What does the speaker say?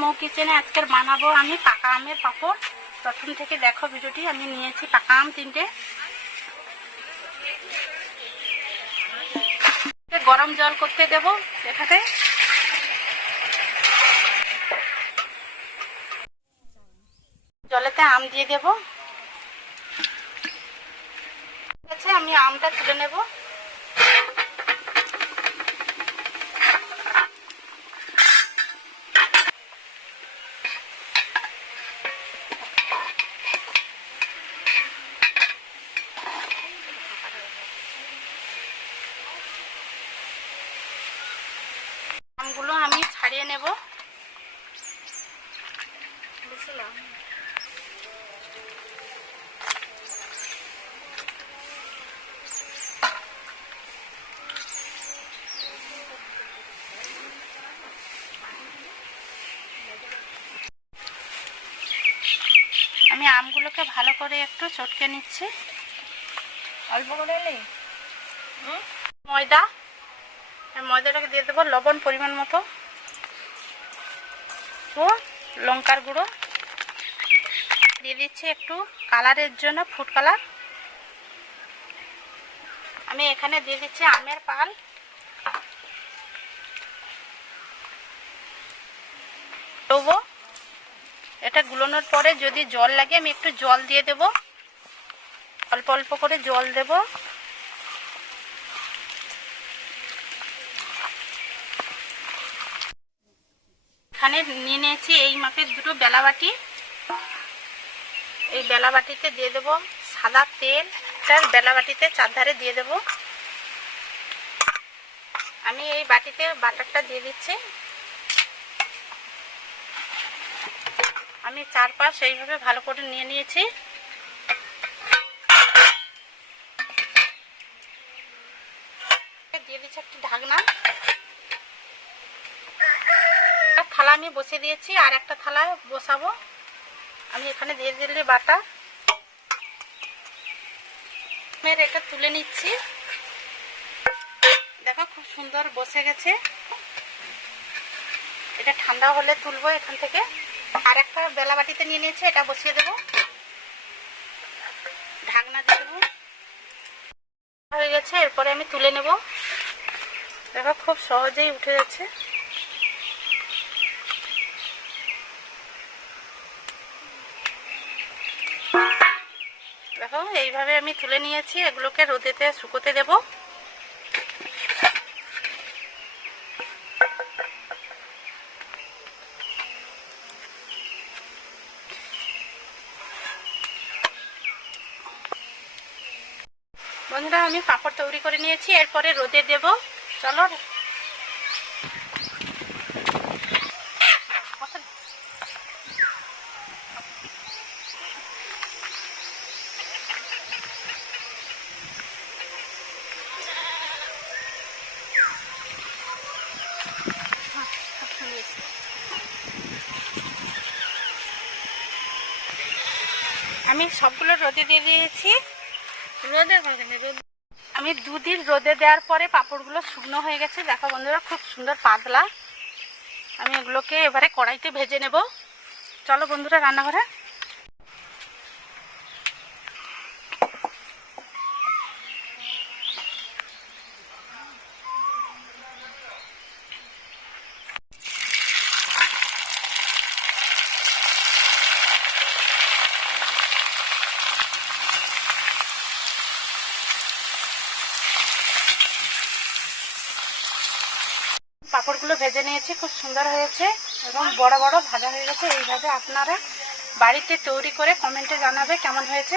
মৌ কিচেনে আজকের বানাবো আমি পাকা আমের পাঁপড়। প্রথম থেকে দেখো ভিডিওটি, আমি নিয়েছি পাকা আম তিনটে। গরম জল করতে দেব এটাতে। জলেতে আম দিয়ে দেব। ঠিক আছে, আমি আমটা তুলে নেব। আমগুলো আমি ছাড়িয়ে নেব। বুঝলাম। আমি আমগুলোকে ভালো করে একটু চটকে নিচ্ছি। অল্প করে ময়দা। ময়দাটাকে দিয়ে দেবো, লবণ পরিমাণ মতো। ও লঙ্কার গুঁড়ো। দিয়ে দিচ্ছি একটু কালারের জন্য, ফুড কালার। আমি এখানে দিয়ে দিচ্ছি আমের পাল। দেবো। এটা গুলোনোর পরে যদি জল লাগে, আমি একটু জল দিয়ে দেব। অল্প অল্প করে জল দেবো। এখানে নিয়ে নিয়েছি এই মাপের দুটো বেলা বাটি এই বেলা বাটিতে দিয়ে দেবো সাদা তেল তার বেলা বাটিতে চারধারে দিয়ে দেবো। আমি এই বাটিতে বাটারটা দিয়ে দিচ্ছি। আমি চারপাশ এইভাবে ভালো করে নিয়ে নিয়েছি। দিয়ে দিচ্ছি একটি ঢাকনা। থালা আমি বসিয়ে দিয়েছি, আর একটা থালা বসাবো। আমি এখানে দিয়ে দিলে বাটা। এটা তুলে নিচ্ছি। দেখো খুব সুন্দর বসে গেছে। এটা ঠান্ডা হলে তুলবো এখান থেকে। আর একটা বেলা বাটিতে নিয়ে নিয়েছি, এটা বসিয়ে দেবো। ঢাকনা দিয়ে দেবো। হয়ে গেছে, এরপরে আমি তুলে নেব। দেখো খুব সহজেই উঠে যাচ্ছে। এইভাবে আমি তুলে নিয়েছি, এগুলোকে রোদেতে শুকোতে দেব। বন্ধুরা, আমি পাঁপড় তৈরি করে নিয়েছি, এরপরে রোদে দেব। চলো আমি সবগুলো রোদে দিয়ে দিয়েছি। রোদে আমি দুদিন রোদে দেওয়ার পরে পাঁপড়গুলো শুকনো হয়ে গেছে। দেখো বন্ধুরা, খুব সুন্দর পাতলা। আমি এগুলোকে এবারে কড়াইতে ভেজে নেব। চলো বন্ধুরা, রান্নাঘরে। পাঁপড়গুলো ভেজে নিয়েছি, খুব সুন্দর হয়েছে এবং বড় বড় ভাজা হয়ে গেছে। এইভাবে আপনারা বাড়িতে তৈরি করে কমেন্টে জানাবে কেমন হয়েছে।